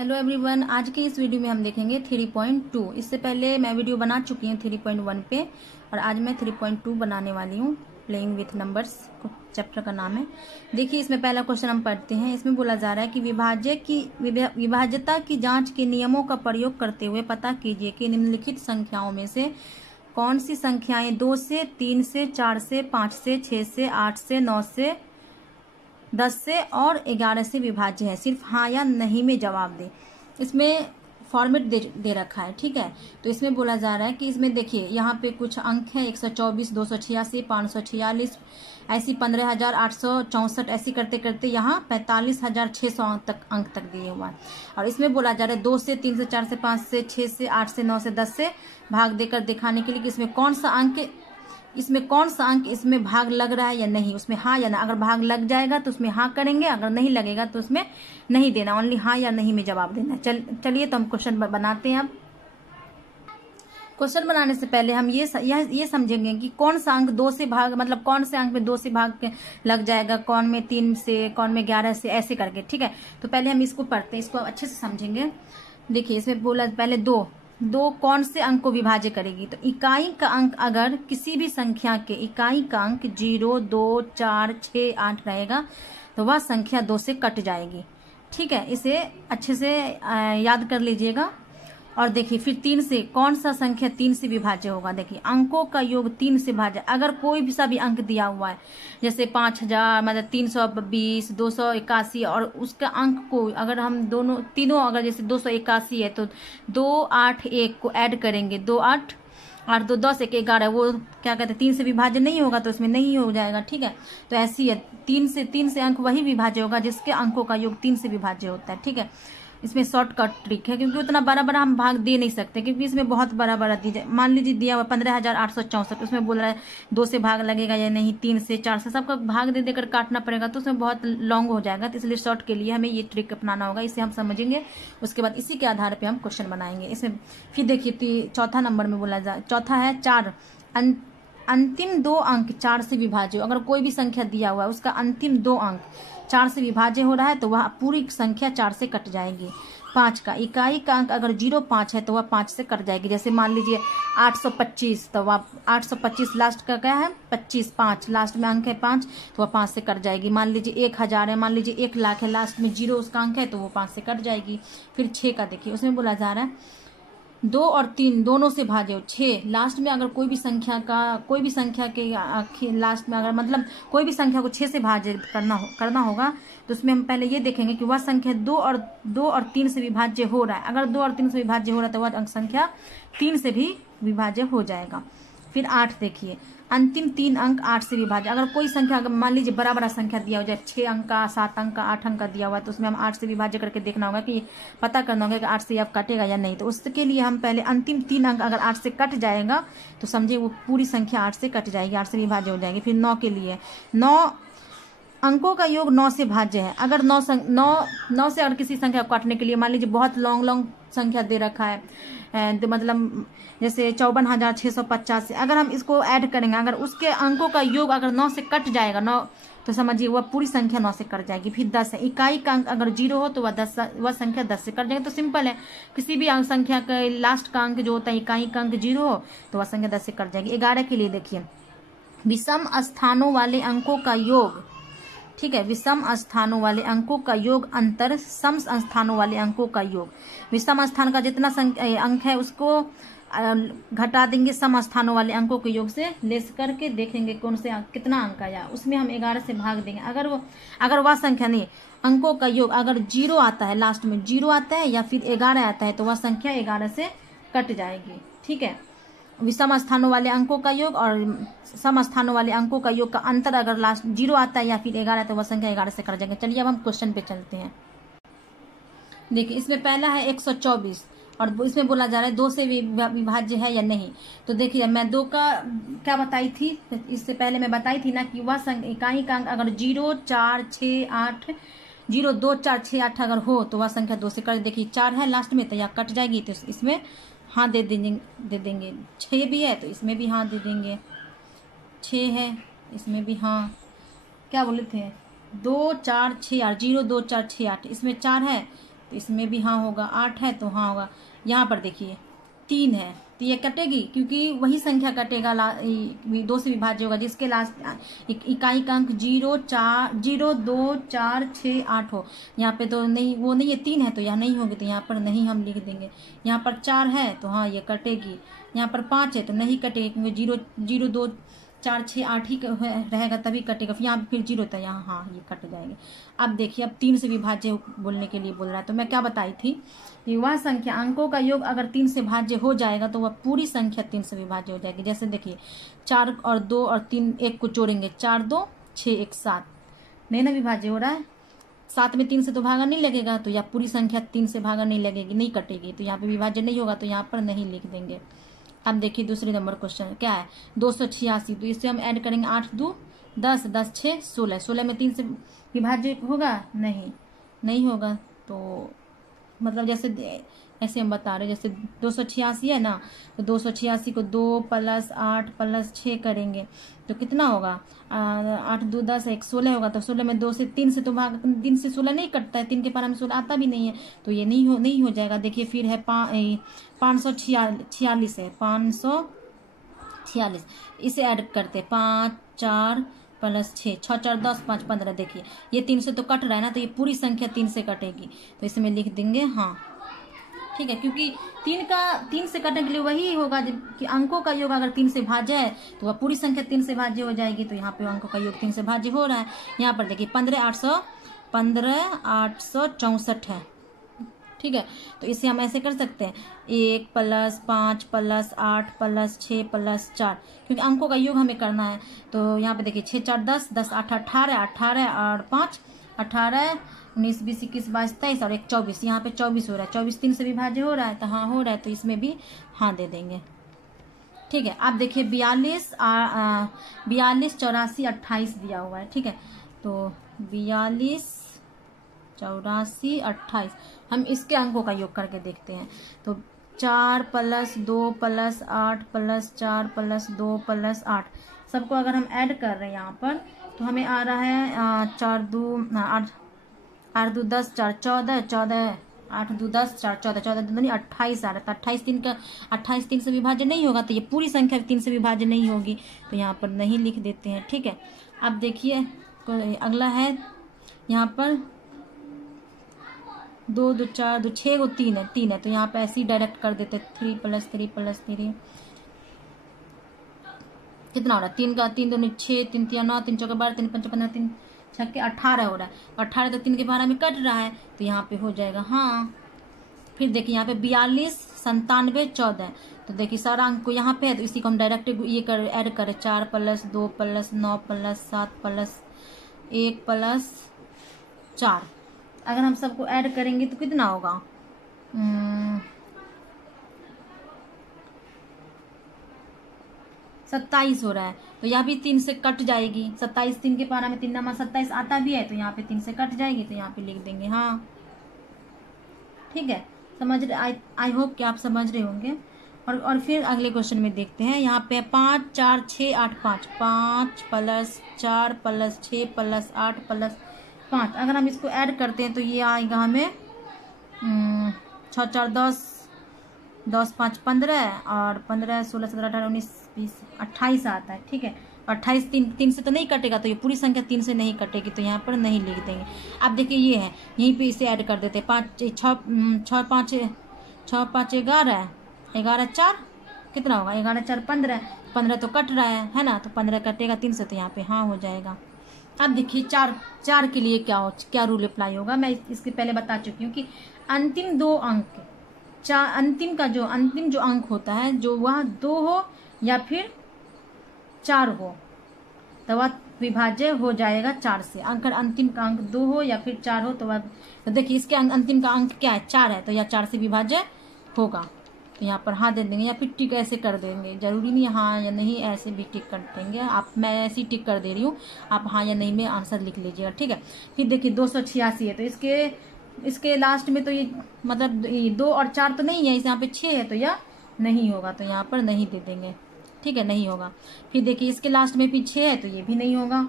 Hello everyone, आज के इस वीडियो में हम देखेंगे 3.2। इससे पहले मैं वीडियो बना चुकी हूँ 3.1 पे और आज मैं 3.2 बनाने वाली हूँ। प्लेइंग विथ नंबर्स चैप्टर का नाम है। देखिए, इसमें पहला क्वेश्चन हम पढ़ते हैं। इसमें बोला जा रहा है कि विभाज्यता की जांच के नियमों का प्रयोग करते हुए पता कीजिए कि निम्नलिखित संख्याओं में से कौन सी संख्याएं 2 से, 3 से, 4 से, 5 से, 6 से, 8 से, 9 से, 10 से और 11 से विभाज्य है। सिर्फ हाँ या नहीं में जवाब दे। इसमें फॉर्मेट दे रखा है, ठीक है। तो इसमें बोला जा रहा है कि इसमें देखिए, यहाँ पे कुछ अंक है 124, 286, 546, ऐसी 15,864, ऐसी करते करते यहाँ 45,600 अंक तक दिए हुआ है। और इसमें बोला जा रहा है 2 से, 3 से, 4 से, 5 से, 6 से, 8 से, 9 से, 10 से भाग देकर दिखाने के लिए कि इसमें कौन सा अंक इसमें भाग लग रहा है या नहीं, उसमें हाँ या ना। अगर भाग लग जाएगा तो उसमें हाँ करेंगे, अगर नहीं लगेगा तो उसमें नहीं देना, ओनली हाँ या नहीं में जवाब देना। चलिए तो हम क्वेश्चन बनाते हैं। अब क्वेश्चन बनाने से पहले हम ये समझेंगे कि कौन सा अंक 2 से भाग, मतलब कौन से अंक में 2 से भाग लग जाएगा, कौन में 3 से, कौन में 11 से, ऐसे करके, ठीक है। तो पहले हम इसको पढ़ते हैं, इसको अच्छे से समझेंगे। देखिए, इसमें बोला पहले दो कौन से अंक को विभाज्य करेगी। तो इकाई का अंक अगर किसी भी संख्या के इकाई का अंक 0, 2, 4, 6, 8 रहेगा तो वह संख्या 2 से कट जाएगी, ठीक है। इसे अच्छे से याद कर लीजिएगा। और देखिए, फिर 3 से कौन सा संख्या 3 से विभाज्य होगा। देखिए, अंकों का योग 3 से भाज्य। अगर कोई भी सा भी अंक दिया हुआ है, जैसे 5,000, मतलब 320, 281, और उसका अंक को अगर हम तीनों अगर जैसे 281 है तो 2, 8, 1 को ऐड करेंगे, 2, 8, 8, 2, 10, 1, 11, वो क्या कहते हैं 3 से विभाज्य नहीं होगा, तो इसमें नहीं हो जाएगा, ठीक है। तो ऐसी है, 3 से अंक वही विभाज्य होगा जिसके अंकों का योग 3 से विभाज्य होता है, ठीक है। इसमें शॉर्टकट ट्रिक है, क्योंकि उतना बड़ा बड़ा हम भाग दे नहीं सकते, क्योंकि इसमें बहुत बड़ा बड़ा दीजिए। मान लीजिए दिया हुआ 15,864, उसमें बोल रहा है 2 से भाग लगेगा या नहीं, 3 से, 4 से, सबका भाग दे देकर काटना पड़ेगा, तो उसमें बहुत लॉन्ग हो जाएगा। तो इसलिए शॉर्ट के लिए हमें ये ट्रिक अपनाना होगा। इसे हम समझेंगे, उसके बाद इसी के आधार पर हम क्वेश्चन बनाएंगे। इसमें फिर देखिए, चौथा नंबर में बोला जाए, चौथा है 4। अंतिम 2 अंक 4 से विभाज्य। अगर कोई भी संख्या दिया हुआ है, उसका अंतिम 2 अंक 4 से विभाज्य हो रहा है तो वह पूरी संख्या 4 से कट जाएगी। 5 का इकाई का अंक अगर 0.5 है तो वह 5 से कट जाएगी। जैसे मान लीजिए 825, तो वह 825 लास्ट का क्या है 25, 5 लास्ट में अंक है 5, तो वह 5 से कट जाएगी। मान लीजिए 1000 है, मान लीजिए 1 लाख है, लास्ट में 0 उसका अंक है तो वो 5 से कट जाएगी। फिर 6 का देखिए, उसमें बोला जा रहा है 2 और 3 दोनों से भाज्य हो। 6 लास्ट में अगर कोई भी संख्या के लास्ट में अगर मतलब कोई भी संख्या को 6 से भाज्य करना होगा, तो उसमें हम पहले ये देखेंगे कि वह संख्या 2 और 3 से विभाज्य हो रहा है। अगर 2 और 3 से विभाज्य हो रहा है तो वह अंक संख्या 3 से भी विभाज्य हो जाएगा। फिर 8 देखिए, अंतिम 3 अंक 8 से विभाज्य। अगर कोई संख्या, अगर मान लीजिए बड़ा संख्या दिया हो जाए, 6 अंक का, 7 अंक का, 8 अंक का दिया हुआ है, तो उसमें हम 8 से विभाज्य करके देखना होगा कि पता करना होगा कि 8 से अब कटेगा या नहीं। तो उसके लिए हम पहले अंतिम 3 अंक अगर 8 से कट जाएगा तो समझिए वो पूरी संख्या 8 से कट जाएगी, 8 से विभाज्य हो जाएगी। फिर 9 के लिए, 9 अंकों का योग 9 से भाज्य है। अगर 9 से अगर किसी संख्या को काटने के लिए, मान लीजिए बहुत लॉन्ग संख्या दे रखा है, मतलब जैसे 54,650 से अगर हम इसको ऐड करेंगे, अगर उसके अंकों का योग अगर 9 से कट जाएगा, 9, तो समझिए वह पूरी संख्या 9 से कट जाएगी। फिर 10 है, इकाई का अंक अगर 0 हो तो वह संख्या 10 से कट जाएगी। तो सिंपल है, किसी भी अंक संख्या का लास्ट का अंक जो होता है, इकाई का अंक 0 हो तो वह संख्या 10 से कट जाएगी। 11 के लिए देखिए, विषम स्थानों वाले अंकों का योग, ठीक है, विषम स्थानों वाले अंकों का योग अंतर सम स्थानों वाले अंकों का योग। विषम स्थान का जितना अंक है उसको घटा देंगे सम स्थानों वाले अंकों के योग से, लेस करके देखेंगे कौन से कितना अंक आया, उसमें हम 11 से भाग देंगे। अगर वह संख्या नहीं, अंकों का योग अगर 0 आता है, लास्ट में 0 आता है या फिर 11 आता है, तो वह संख्या 11 से कट जाएगी, ठीक है। विषम स्थानों वाले अंकों का योग और सम स्थानों वाले अंकों का योग का अंतर अगर लास्ट 0 आता है या फिर 11 तो वह संख्या 11 से कट जाएगी। चलिए अब हम क्वेश्चन पे चलते हैं। देखिए, इसमें पहला है 124 और इसमें बोला जा रहा है 2 से विभाज्य है या नहीं। तो देखिए, मैं 2 का क्या बताई थी, इससे पहले मैं बताई थी ना कि वह इकाई का अंक अगर 0, 4, 6, 8, 0, 2, 4, 6, 8 अगर हो तो वह संख्या 2 से कट। देखिए 4 है लास्ट में तो यह कट जाएगी, तो इसमें हाँ दे देंगे। 6 भी है तो इसमें भी हाँ दे देंगे, 6 है इसमें भी हाँ। क्या बोले थे, 2, 4, 6, 8, 0, 2, 4, 6, 8, इसमें 4 है तो इसमें भी हाँ होगा, 8 है तो हाँ होगा। यहाँ पर देखिए 3 है तो ये कटेगी, क्योंकि वही संख्या कटेगा 2 से विभाज्य होगा जिसके लास्ट इकाई का अंक 0, 2, 4, 6, 8 हो। यहाँ पे तो नहीं, वो नहीं है, 3 है तो यहाँ नहीं होगी, तो यहाँ पर नहीं हम लिख देंगे। यहाँ पर 4 है तो हाँ ये कटेगी। यहाँ पर 5 है तो नहीं कटेगी, क्योंकि 0, 0, 2, 4, 6, 8 ही रहेगा तभी कटेगा। फिर यहाँ फिर 0 था, यहाँ हाँ ये कट जाएंगे। अब देखिए, अब 3 से विभाज्य बोलने के लिए बोल रहा है, तो मैं क्या बताई थी कि वह संख्या अंकों का योग अगर 3 से भाज्य हो जाएगा तो वह पूरी संख्या 3 से विभाज्य हो जाएगी। जैसे देखिए 4 और 2 और 3 1 को जोड़ेंगे, 4, 2, 6, 1, 7 नहीं ना विभाज्य हो रहा है। 7 में 3 से तो भागा नहीं लगेगा, तो यह पूरी संख्या 3 से भागा नहीं लगेगी, नहीं कटेगी, तो यहाँ पे विभाज्य नहीं होगा, तो यहाँ पर नहीं लिख देंगे। अब देखिए दूसरे नंबर क्वेश्चन क्या है, 286। तो इससे हम ऐड करेंगे 8, 2, 10, 10, 6, 16। 16 में 3 से विभाज्य होगा नहीं होगा। तो मतलब जैसे ऐसे हम बता रहे, जैसे 286 है ना, तो 286 को 2 + 8 + 6 करेंगे तो कितना होगा, 8, 2, 10, 1, 16 होगा। तो 16 में 2 से 3 से तो भाग 3 से 16 नहीं कटता है, 3 के पारा में 16 आता भी नहीं है, तो ये नहीं हो जाएगा। देखिए फिर है 546 है, 546 इसे ऐड करते 5, 4 + 6, 6, 4, 10, 5, 15। देखिए ये 3 से तो कट रहा है ना, तो ये पूरी संख्या 3 से कटेगी, तो इसमें लिख देंगे हाँ, ठीक है। क्योंकि 3 से कटने के लिए वही होगा कि अंकों का योग अगर 3 से भाज्य है तो वह पूरी संख्या 3 से भाज्य हो जाएगी। तो यहाँ पे अंकों का योग 3 से भाज्य हो रहा है। यहाँ पर देखिए 15,864 है, ठीक है। तो इसे हम ऐसे कर सकते हैं 1 + 5 + 8 + 6 + 4, क्योंकि अंकों का योग हमें करना है। तो यहाँ पे देखिए 6, 4, 10, 10, 8, 18, 18 और 5, 18, 19, 20, 21, 22, 23 और 1, 24। यहाँ पे 24 हो रहा है, 24 3 से विभाज्य हो रहा है, तो हाँ हो रहा है, तो इसमें भी हाँ दे देंगे, ठीक है। अब देखिए 42, 84, 28 दिया हुआ है, ठीक है। तो 42, 84, 28 हम इसके अंकों का योग करके देखते हैं। तो 4 + 2 + 8 + 4 + 2 + 8 सबको अगर हम ऐड कर रहे हैं यहाँ पर, तो हमें आ रहा है 4, 2, 8, 8, 2, 10, 4, 14, 14, 8, 2, 10, 4, 14, 14, 2, 28 आ रहा था। 28 3 से विभाज्य नहीं होगा, तो ये पूरी संख्या 3 से विभाज्य नहीं होगी, तो यहाँ पर नहीं लिख देते हैं, ठीक है। अब देखिए अगला है यहाँ पर 2, 2, 4, 2, 6 को 3 है, तो यहाँ पे ऐसे ही डायरेक्ट कर देते 3 + 3 + 3 कितना हो रहा है, 3 का 3 दूनी 6, 3 तिया 9, 3 चौका 12, 3 पंच 15, 3 छक्के 18 हो रहा है। 18 तो 3 के बारह में कट रहा है, तो यहाँ पे हो जाएगा हाँ। फिर देखिए यहाँ पे 42, 97, 14, तो देखिए सारा अंक को यहाँ पे है, तो इसी को हम डायरेक्ट ये ऐड करें 4 + 2 + 9 + 7 + 1 + 4। अगर हम सबको ऐड करेंगे तो कितना होगा, 27 हो रहा है, तो यह भी 3 से कट जाएगी। 27 3 के पारा में 3 नमा 27 आता भी है, तो यहाँ पे 3 से कट जाएगी, तो यहाँ पे लिख देंगे हाँ, ठीक है। समझ रहे, आई होप कि आप समझ रहे होंगे। और फिर अगले क्वेश्चन में देखते हैं। यहाँ पे 5, 4, 6, 8, 5, 5 + 4 + 6 + 8 + 5 अगर हम इसको ऐड करते हैं तो ये आएगा हमें 6, 4, 10, 10, 5, 15 और 15, 16, 17, 18, 19, 20, 28 आता है, ठीक है। 28 3 से तो नहीं कटेगा, तो ये पूरी संख्या 3 से नहीं कटेगी, तो यहाँ पर नहीं लिख देंगे। अब देखिए ये है, यहीं पे इसे ऐड कर देते हैं 5, 6, 5, 11, 11, 4 कितना होगा, 11, 4, 15, 15 तो कट रहा है ना, तो 15 कटेगा 3 से, तो यहाँ पे हाँ हो जाएगा। अब देखिए 4 के लिए क्या रूल अप्लाई होगा, मैं इसके पहले बता चुकी हूँ कि अंतिम 2 अंक अंतिम जो अंक होता है, जो वह 2 हो या फिर 4 हो, तो वह विभाज्य हो जाएगा 4 से। अगर अंतिम का अंक 2 हो या फिर 4 हो तो वह, तो देखिए इसके अंतिम का अंक क्या है, 4 है, तो यह 4 से विभाज्य होगा, तो यहाँ पर हाँ दे देंगे, या फिर टिक ऐसे कर देंगे, जरूरी नहीं हाँ या नहीं, ऐसे भी टिक कर देंगे आप, मैं ऐसी टिक कर दे रही हूँ, आप हाँ या नहीं में आंसर लिख लीजिएगा, ठीक है। फिर देखिए 286 है, तो इसके लास्ट में तो ये मतलब 2 और 4 तो नहीं है, इस यहाँ पे 6 है, तो यह नहीं होगा, तो यहाँ पर नहीं दे देंगे, ठीक है, नहीं होगा। फिर देखिए इसके लास्ट में भी 6 है, तो ये भी नहीं होगा।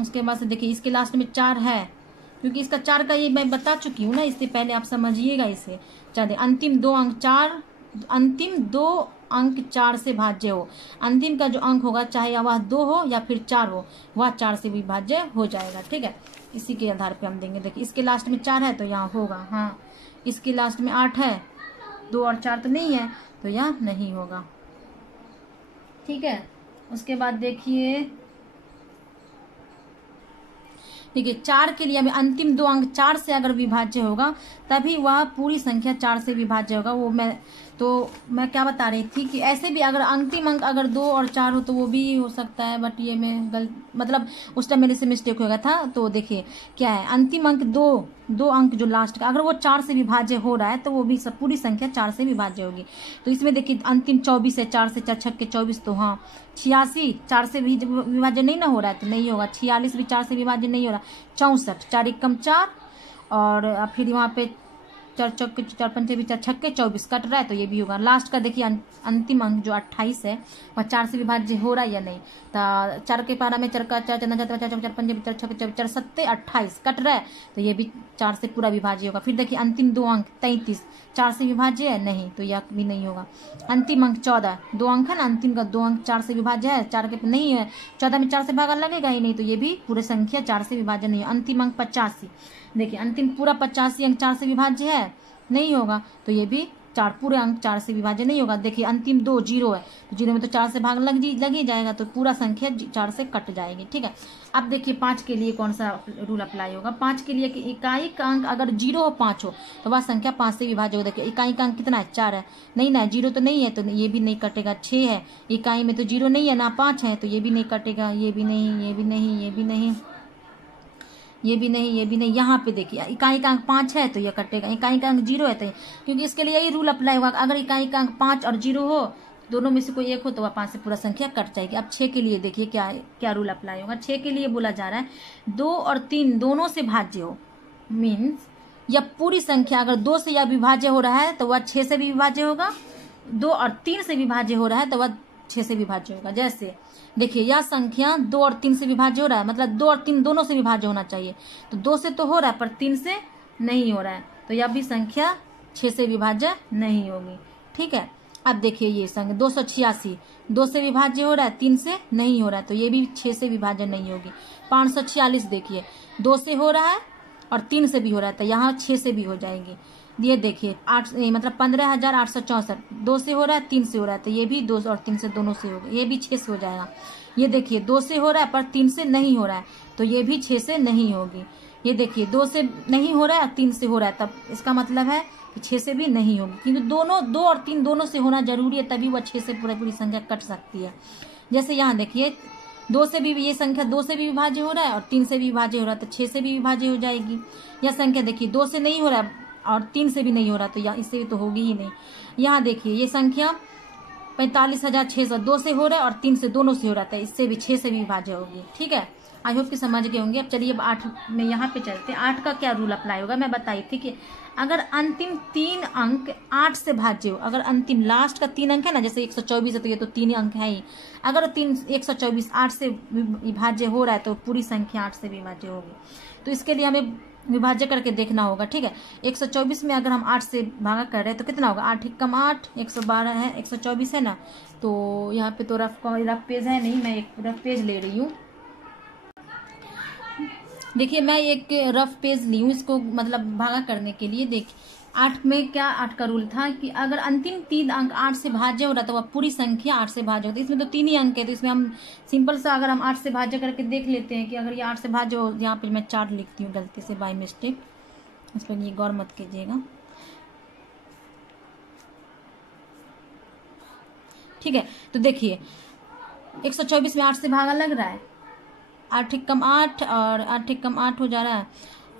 उसके बाद से देखिए इसके लास्ट में 4 है, क्योंकि इसका 4 का ये मैं बता चुकी हूँ ना, इससे पहले आप समझिएगा इसे। चलिए, अंतिम 2 अंक 4, अंतिम 2 अंक 4 से भाज्य हो। अंतिम का जो अंक होगा, चाहे वह 2 हो या फिर 4 हो, वह 4 से विभाज्य हो जाएगा। ठीक है, इसी के आधार पे हम देंगे। देखिए, इसके लास्ट में 4 है तो यहाँ होगा, हाँ। इसके लास्ट में 8 है, 2 और 4 तो नहीं है, तो यहाँ नहीं होगा। ठीक है, उसके बाद देखिए 4 के लिए हमें अंतिम 2 अंक 4 से अगर विभाज्य होगा तभी वह पूरी संख्या 4 से विभाज्य होगा। वो मैं क्या बता रही थी कि ऐसे भी अगर अंतिम अंक अगर 2 और 4 हो तो वो भी हो सकता है, बट ये मैं मतलब उस टाइम मेरे से मिस्टेक हो गया था। तो देखिए क्या है, अंतिम अंक 2 अंक जो लास्ट का अगर वो 4 से विभाज्य हो रहा है तो वो भी सब पूरी संख्या 4 से विभाज्य होगी। तो इसमें देखिए अंतिम 24 है, 4 से 4 छक्के 24, तो हाँ 86 4 से भी विभाज्य नहीं ना हो रहा है तो नहीं होगा। 46 भी 4 से विभाज्य नहीं हो रहा। 64 4 एकम 4 और फिर वहाँ पे 4 चौके 4 पंचे भी 4 छक्के 24 कट रहा है तो ये भी होगा। लास्ट का देखिए अंतिम अंक जो 28 है वह 4 से विभाज्य हो रहा है या नहीं। तो 4 के पारा में 4 का 4 4 4 पंचे 4 छक्के 4 सत्ते 28 कट रहा है तो ये भी 4 से पूरा विभाज्य होगा। फिर देखिए अंतिम 2 अंक 33 4 से विभाज्य है नहीं, तो यह भी नहीं होगा। अंतिम अंक 14 2 अंक है ना, अंतिम का 2 अंक 4 से विभाज्य है, 4 के नहीं है, 14 में 4 से भागा लगेगा ही नहीं, तो ये भी पूरे संख्या 4 से विभाज्य नहीं है। अंतिम अंक 85 देखिए, अंतिम पूरा 85 अंक 4 से विभाज्य है नहीं होगा, तो ये भी 4 पूरे अंक 4 से विभाज्य नहीं होगा। देखिए अंतिम 2 0 है, तो 0 में तो 4 से भाग लग ही जाएगा, तो पूरा संख्या 4 से कट जाएगी। ठीक है, अब देखिए 5 के लिए कौन सा रूल अप्लाई होगा। 5 के लिए कि इकाई का अंक अगर 0 हो 5 हो तो वह संख्या 5 से विभाज्य होगा। देखिए इकाई का अंक कितना है, 4 है, नहीं ना 0 तो नहीं है, तो ये भी नहीं कटेगा। 6 है, इकाई में तो 0 नहीं है ना 5 है, तो ये भी नहीं कटेगा। ये भी नहीं, ये भी नहीं, ये भी नहीं, ये भी नहीं, ये भी नहीं। यहाँ पे देखिए इकाई का अंक 5 है तो यह कटेगा, इकाई का अंक 0 है तो, क्योंकि इसके लिए यही रूल अप्लाई होगा। अगर इकाई का अंक 5 और 0 हो, दोनों में से कोई एक हो, तो वह 5 से पूरा संख्या कट जाएगी। अब 6 के लिए देखिए क्या रूल अप्लाई होगा। 6 के लिए बोला जा रहा है 2 और 3 दोनों से भाज्य हो, मीन्स या पूरी संख्या अगर 2 से या विभाज्य हो रहा है तो वह 6 से भी विभाज्य होगा, 2 और 3 से विभाज्य हो रहा है तो वह 6 से विभाज्य होगा। जैसे देखिए यह संख्या 2 और 3 से विभाज्य हो रहा है, मतलब 2 और 3 दोनों से विभाज्य होना चाहिए, तो 2 से तो हो रहा है पर 3 से नहीं हो रहा है, तो यह भी संख्या 6 से विभाज्य नहीं होगी। ठीक है, अब देखिए ये संख्या 286 2 से विभाज्य हो रहा है, 3 से नहीं हो रहा है, तो ये भी 6 से विभाज्य नहीं होगी। 546 देखिए 2 से हो रहा है और 3 से भी हो रहा है, तो यहाँ 6 से भी हो जाएगी। ये देखिए 15,864 2 से हो रहा है 3 से हो रहा है, तो ये भी 2 और 3 से दोनों से होगा, ये भी 6 से हो जाएगा। ये देखिए 2 से हो रहा है पर 3 से नहीं हो रहा है, तो ये भी 6 से नहीं होगी। ये देखिए 2 से नहीं हो रहा है और 3 से हो रहा है, तब इसका मतलब है कि 6 से भी नहीं होगी, क्योंकि दोनों 2 और 3 दोनों से होना जरूरी है, तभी वह 6 से पूरी संख्या कट सकती है। जैसे यहाँ देखिए 2 से भी ये संख्या 2 से भी विभाज्य हो रहा है और 3 से भी विभाज्य हो रहा है, तो 6 से भी विभाज्य हो जाएगी। यह संख्या देखिए 2 से नहीं हो रहा है और 3 से भी नहीं हो रहा, तो इससे भी तो होगी ही नहीं। यहाँ देखिए ये संख्या 45,600 2 से हो रहा है और 3 से दोनों से हो रहा था, इससे भी 6 से भी विभाज्य होगी। ठीक है, आई होप कि समझ गए होंगे। अब चलिए अब 8 में यहाँ पे चलते हैं। 8 का क्या रूल अप्लाई होगा, मैं बताई थी कि अगर अंतिम 3 अंक 8 से भाज्य हो, अगर अंतिम लास्ट का 3 अंक है ना, जैसे 124 है तो ये तो 3 अंक है ही, अगर 124 8 से विभाज्य हो रहा है तो पूरी संख्या 8 से विभाज्य होगी। तो इसके लिए हमें विभाज्य करके देखना होगा। ठीक है, 124 में अगर हम 8 से भागा कर रहे हैं तो कितना होगा, 8 एकम 8 112 है, 124 है ना। तो यहाँ पे तो रफ पेज है नहीं, मैं एक रफ पेज ले रही हूँ। देखिए मैं एक रफ पेज ली हूँ इसको मतलब भागा करने के लिए। देखिए 8 में क्या 8 का रूल था कि अगर अंतिम 3 अंक 8 से भाज्य हो रहा तो वह पूरी संख्या 8 से भाज्य होती है। इसमें तो 3 ही अंक है, तो इसमें हम सिंपल सा अगर हम 8 से भाज्य करके देख लेते हैं कि अगर ये 8 से भाज्य हो। यहाँ पे मैं 4 लिखती हूँ गलती से बाय मिस्टेक, इस पर ये गौर मत कीजिएगा। ठीक है, तो देखिए 124 में 8 से भागा लग रहा है, 8 एकम 8 और 8 एकम 8 हो जा रहा है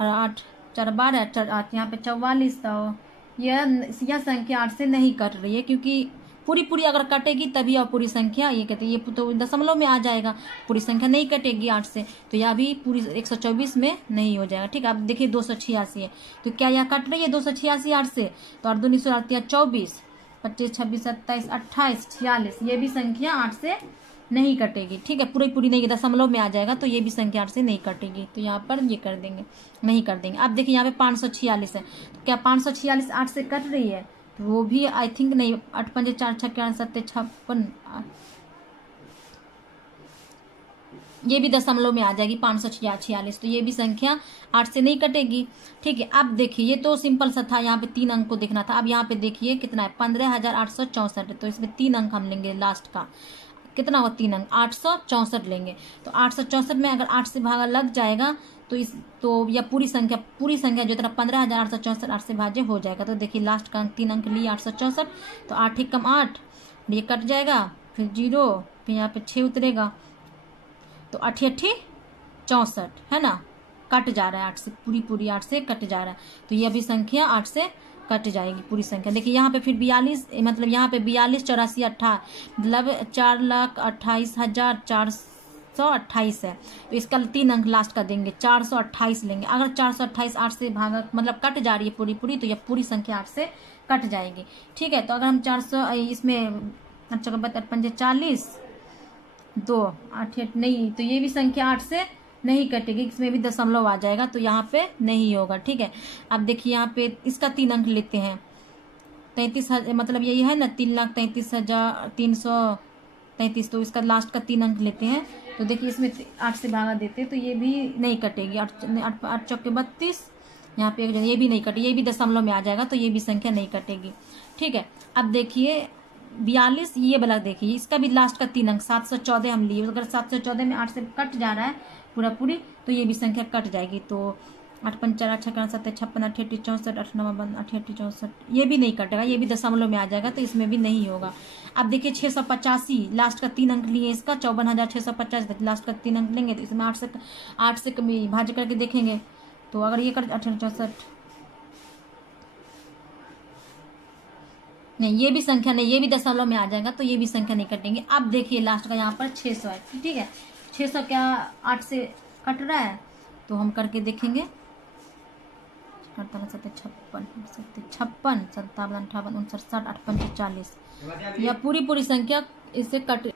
और 8 4 12 यहाँ पे 44। तो यह संख्या 8 से नहीं कट रही है, क्योंकि पूरी अगर कटेगी तभी और पूरी संख्या ये कहते हैं, ये तो दशमलव में आ जाएगा, पूरी संख्या नहीं कटेगी 8 से, तो यह भी पूरी 124 में नहीं हो जाएगा। ठीक है, अब देखिए 286 है, तो क्या यह कट रही है 286 8 से, तो 8 24 25 26 27 28 28 46, ये भी संख्या 8 से नहीं कटेगी, ठीक है, पूरी पूरी नहीं, दशमलव में आ जाएगा तो ये भी संख्या 8 से नहीं कटेगी। तो यहाँ पर ये कर देंगे, नहीं कर देंगे। अब देखिए यहाँ पे 546 है, तो क्या 546 8 से कट रही है? तो वो भी आई थिंक नहीं, 8 पंजे 4 6 7 56, ये भी दशमलव में आ जाएगी 546, तो ये भी संख्या 8 से नहीं कटेगी, ठीक है। अब देखिए ये तो सिंपल सा था, यहाँ पे 3 अंक को देखना था। अब यहाँ पे देखिए कितना है, 15,864 है, तो इसमें 3 अंक हम लेंगे, लास्ट का कितना हो, 3 अंक 864 लेंगे। तो 864 में अगर 8 से भागा लग जाएगा तो इस तो या पूरी संख्या जो तरह 15,864 8 से भाज्य हो जाएगा। तो देखिए लास्ट का अंक 3 अंक लिए 864, तो 8 ही कम 8, ये कट जाएगा, फिर 0, फिर यहाँ पे 6 उतरेगा, तो 8 8 64 है ना, कट जा रहा है 8 से, पूरी 8 से कट जा रहा है। तो ये अभी संख्या 8 से कट जाएगी पूरी संख्या। देखिए यहाँ पे फिर 42, मतलब यहाँ पे 42 84 18 मतलब 4,28,428 है, तो इसका 3 अंक लास्ट का देंगे, 428 लेंगे। अगर 428 8 से भागा मतलब कट जा रही है पूरी, तो यह पूरी संख्या 8 से कट जाएगी, ठीक है। तो अगर हम 400 इसमें 40 2 8 8 नहीं, तो ये भी संख्या 8 से नहीं कटेगी, इसमें भी दशमलव आ जाएगा, तो यहाँ पे नहीं होगा, ठीक है। अब देखिए यहाँ पे इसका 3 अंक लेते हैं, 33,000 मतलब यही है ना, 3,33,333, तो इसका लास्ट का 3 अंक लेते हैं। तो देखिए इसमें 8 से भागा देते हैं तो ये भी नहीं कटेगी, 8 चौके 32, यहाँ पे ये भी नहीं कटेगी, ये भी दशमलव में आ जाएगा, तो ये भी संख्या नहीं कटेगी, ठीक है। अब देखिए 42 ये वाला देखिए, इसका भी लास्ट का 3 अंक 714 हम लिए, अगर 714 में 8 से कट जा रहा है पूरी, तो ये भी संख्या कट जाएगी। तो 8 5 4 6 7 56 8 8 64 8 9 8 8 64, ये भी नहीं कटेगा, ये भी दशमलव में आ जाएगा, तो इसमें भी नहीं होगा। अब देखिए 685 लास्ट का 3 अंक लिए, इसका 54,650 लास्ट का 3 अंक लेंगे, तो इसमें 8 से भाज्य करके देखेंगे, तो अगर ये कर 8 64 नहीं, ये भी संख्या नहीं, ये भी दशमलव में आ जाएगा, तो ये भी संख्या नहीं कटेंगे। अब देखिए लास्ट का यहाँ पर 600 है, ठीक है, 600 क्या 8 से कट रहा है, तो हम करके देखेंगे, 56 56 57 58 59 8 5 40, यह पूरी संख्या इससे कट,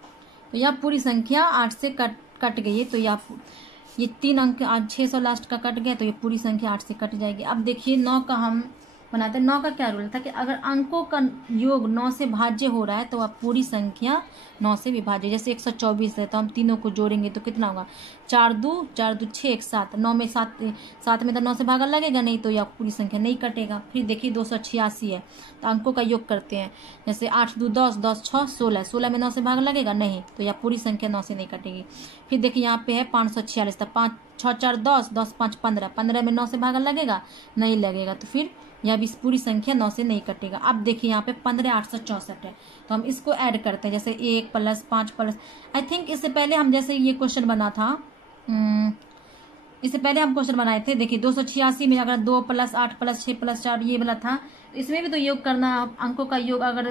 तो यह पूरी संख्या 8 से कट गई है, तो ये 3 अंक 600 लास्ट का कट गया, तो ये पूरी संख्या 8 से कट जाएगी। अब देखिए 9 का हम बनाते हैं, 9 का क्या रूल था कि अगर अंकों का योग 9 से भाज्य हो रहा है तो आप पूरी संख्या 9 से विभाज्य, जैसे 124 है तो हम तीनों को जोड़ेंगे तो कितना होगा, 4 2 6 1 7, 9 में 7 में तो 9 से भागा लगेगा नहीं, तो यह पूरी संख्या नहीं कटेगा। फिर देखिए 286 है, तो अंकों का योग करते हैं, जैसे 8 2 10 10 6 16, 16 में 9 से भागा लगेगा नहीं, तो यह पूरी संख्या 9 से नहीं कटेगी। फिर देखिए यहाँ पे है 546, तो 5 6 4 10 10 5 15, 15 में 9 से भागा लगेगा नहीं लगेगा, तो फिर यह भी पूरी संख्या 9 से नहीं कटेगा। अब देखिए यहाँ पे 15,864 है, तो हम इसको ऐड करते हैं, जैसे 1 + 5 + आई थिंक इससे पहले हम जैसे ये क्वेश्चन बना था, इससे पहले हम क्वेश्चन बनाए थे, देखिए 286 में अगर 2 + 8 + 6 + 4 ये वाला था, इसमें भी तो योग करना, अंकों का योग अगर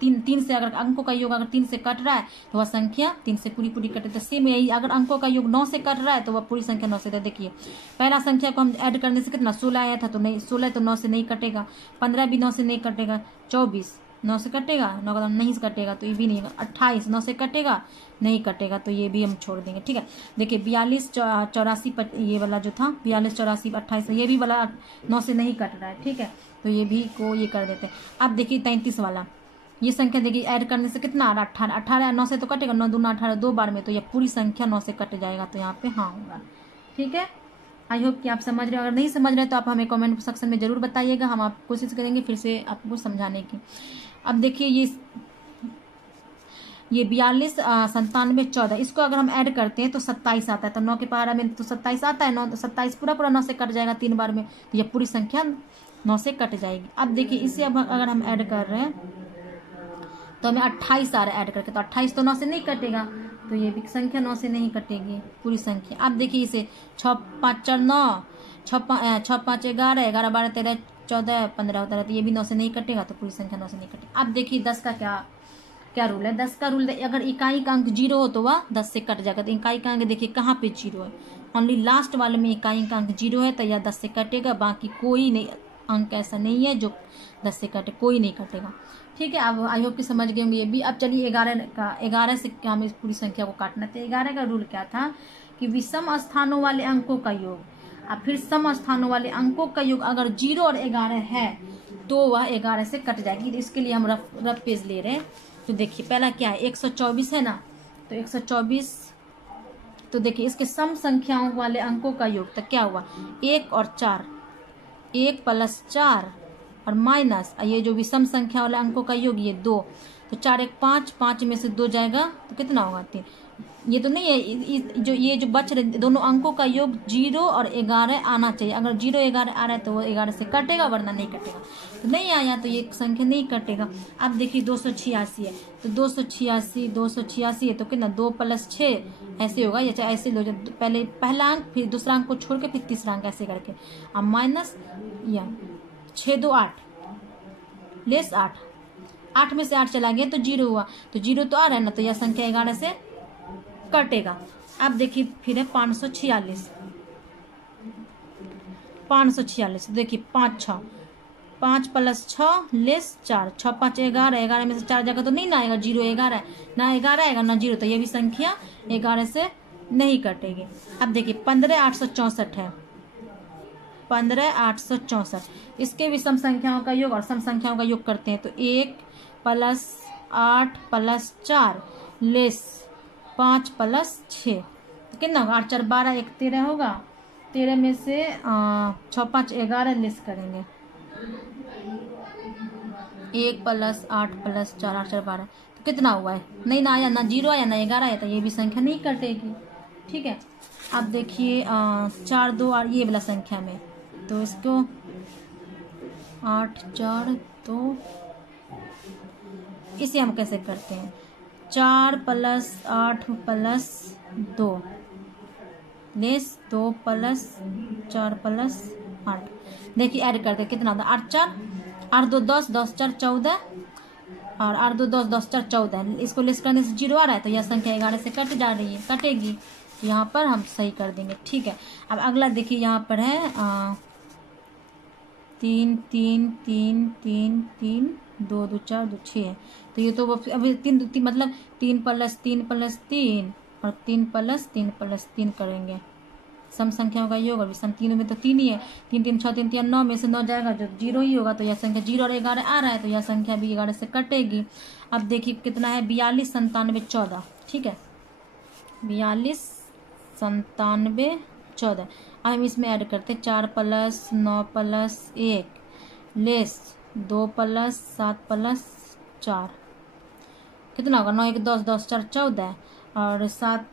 3 से अगर अंकों का योग अगर 3 से कट रहा है तो वह संख्या 3 से पूरी कटे, तो सेम यही अगर अंकों का योग 9 से कट रहा है तो वह पूरी संख्या 9 से। देखिए पहला संख्या को हम ऐड करने से कितना 16 आया था, तो नहीं 16 तो 9 से नहीं कटेगा, 15 भी 9 से नहीं कटेगा, 24 9 से कटेगा, 9 का नहीं से कटेगा, तो ये भी नहीं, 28 9 से कटेगा नहीं कटेगा, तो ये भी हम छोड़ देंगे, ठीक है। देखिए 42 84 ये वाला जो था 42 84 28, ये भी वाला 9 से नहीं कट रहा है, ठीक है, तो ये भी को ये कर देते हैं। अब देखिए 33 वाला, ये संख्या देखिए ऐड करने से कितना 18 18 9 से तो कटेगा, 9 दूना 18 2 बार में, तो ये पूरी संख्या 9 से कट जाएगा, तो यहाँ पे हाँ होगा, ठीक है। आई होप कि आप समझ रहे हो, अगर नहीं समझ रहे तो आप हमें कमेंट सेक्शन में जरूर बताइएगा, हम आप कोशिश करेंगे फिर से आपको समझाने की। अब देखिए ये 42 97 14, इसको अगर हम ऐड करते हैं तो 27 आता है, तो 9 के पहाड़ा में तो 27 आता है, 9 27 पूरा 9 से कट जाएगा 3 बार में, तो यह पूरी संख्या 9 से कट जाएगी। अब देखिए इसे अब अगर हम ऐड कर रहे हैं तो हमें 28 आ रहा है ऐड करके, तो 28 तो 9 से नहीं कटेगा, तो ये भी संख्या 9 से नहीं कटेगी पूरी संख्या। अब देखिए इसे 6 5 4 9 6 5 11 11 12 13 14 15 होता है, तो ये भी 9 से नहीं कटेगा, तो पूरी संख्या 9 से नहीं कटेगी। अब देखिए 10 का क्या रूल है, 10 का रूल अगर इकाई का अंक 0 हो तो वह 10 से कट जाएगा, तो इकाई का अंक देखिए कहाँ पे 0 है, ओनली लास्ट वाले में इकाई का अंक 0 है, तो यह 10 से कटेगा, बाकी कोई नहीं अंक ऐसा नहीं है जो 10 से कटे, कोई नहीं कटेगा। ठीक है, अब आई होप कि समझ गए होंगे ये भी। अब चलिए 11 से क्या हमें इस पूरी संख्या को काटना था। 11 का रूल क्या था कि विषम स्थानों वाले अंकों का योग, अब फिर सम स्थानों वाले अंकों का योग अगर 0 और 11 है तो वह 11 से कट जाएगी। तो इसके लिए हम रफ पेज ले रहे हैं। तो देखिए पहला क्या है, 124 है ना, तो 124, तो देखिए इसके सम संख्याओं वाले अंकों का योग तो क्या हुआ, 1 और 4, 1 प्लस 4 और माइनस ये जो विषम संख्या वाले अंकों का योग ये 2, तो 4 1 5, 5 में से 2 जाएगा तो कितना होगा 3। ये तो नहीं है, ये जो बच रहे दोनों अंकों का योग 0 और 11 आना चाहिए। अगर 0 11 आ रहा है तो वो 11 से कटेगा, वरना नहीं कटेगा। तो नहीं आया तो ये संख्या नहीं कटेगा। अब देखिए 286 है, तो 286 है तो कितना 2 प्लस 6 ऐसे होगा, या चाहे ऐसे लो, पहले पहला अंक फिर दूसरा अंक को छोड़ के फिर तीसरा अंक ऐसे करके, अब माइनस या 6 2 8 लेस 8 में से 8 चला गया तो 0 हुआ, तो 0 तो आ रहा है ना, तो यह संख्या 11 से कटेगा। अब देखिए फिर है 546, तो देखिए 5 6, 5 प्लस 6 लेस 4, 6 5 11, 11 में से 4 जगह तो नहीं ना आएगा, 0 11 ना 11 आएगा ना 0, तो ये भी संख्या 11 से नहीं कटेगी। अब देखिए 15864 है, 15864, इसके भी सम संख्याओं का योग और सम संख्याओं का योग करते हैं। तो 1 प्लस 8 प्लस 4 लेस 5 प्लस 6, तो कितना होगा, 8 4 12, 1 13 होगा, 13 में से 6 5 11 लेस करेंगे, 1 प्लस 8 प्लस 4 8 4 12, तो कितना हुआ है, नहीं ना आया, ना 0 आया ना 11 आया, तो ये भी संख्या नहीं कटेगी। ठीक है, अब देखिए 4 2 और ये वाला संख्या में, तो इसको 8 4 2, इसे हम कैसे करते हैं, 4 plus 8 plus 2 less 2 plus 4 plus 8, देखिए ऐड करते कितना होता है, 8 4 8 2 10, 10 4 14 और 8 2 10, 10 4 14, इसको लेस करने से 0 आ रहा है, तो यह संख्या 11 से कट जा रही है, कटेगी, तो यहाँ पर हम सही कर देंगे। ठीक है, अब अगला देखिए यहाँ पर है 3 3 3 3 3 2 2 4 2 6 है, तो ये तो अभी 3 मतलब 3 प्लस 3 प्लस 3 और 3 प्लस 3 प्लस 3 करेंगे, सम संख्याओं का योग, और विषम तीनों में तो 3 ही है, 3 3 6 3 3 9 में से 9 जाएगा जो 0 ही होगा, तो यह संख्या 0 और 11 आ रहा है, तो यह संख्या भी 11 से कटेगी। अब देखिए कितना है, 42 97 14, ठीक है, 42 97 14, अब हम इसमें ऐड करते 4 plus 9 plus 1 less 2 plus 7 plus 4, कितना होगा, 9 1 10, 10 4 14 और 7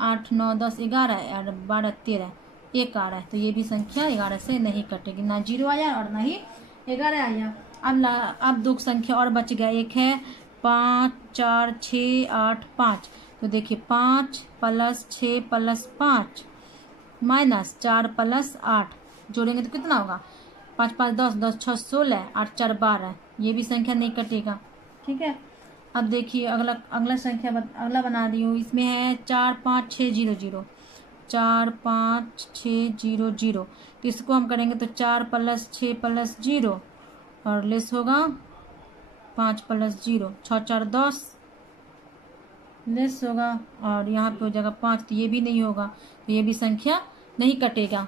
8 9 10 11 और 12 13, 1 आ रहा है, तो ये भी संख्या 11 से नहीं कटेगी, ना 0 आया और ना ही 11 आया। अब दो संख्या और बच गया, एक है 5 4 6 8 5, तो देखिए 5 प्लस 6 प्लस 5 माइनस 4 प्लस 8 जोड़ेंगे तो कितना होगा, 5 5 10, 10 6 16, 8 4 12, ये भी संख्या नहीं कटेगा। ठीक है, अब देखिए अगला संख्या अगला बना रही हूँ, इसमें है 4 5 6 0 0, 4 5 6 0 0, तो इसको हम करेंगे तो 4 प्लस 6 प्लस 0 और लेस होगा 5 प्लस 0, 6 4 10 लेस होगा और यहाँ पे हो जाएगा 5, तो ये भी नहीं होगा, तो ये भी संख्या नहीं कटेगा।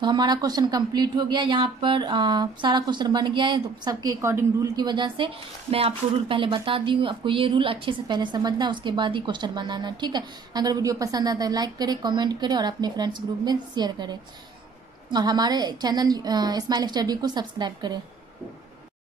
तो हमारा क्वेश्चन कंप्लीट हो गया, यहाँ पर सारा क्वेश्चन बन गया है, तो सबके अकॉर्डिंग रूल की वजह से मैं आपको रूल पहले बता दी हूँ, आपको ये रूल अच्छे से पहले समझना है, उसके बाद ही क्वेश्चन बनाना। ठीक है, अगर वीडियो पसंद आता है लाइक करें, कमेंट करें और अपने फ्रेंड्स ग्रुप में शेयर करें, और हमारे चैनल स्माइल स्टडी को सब्सक्राइब करें।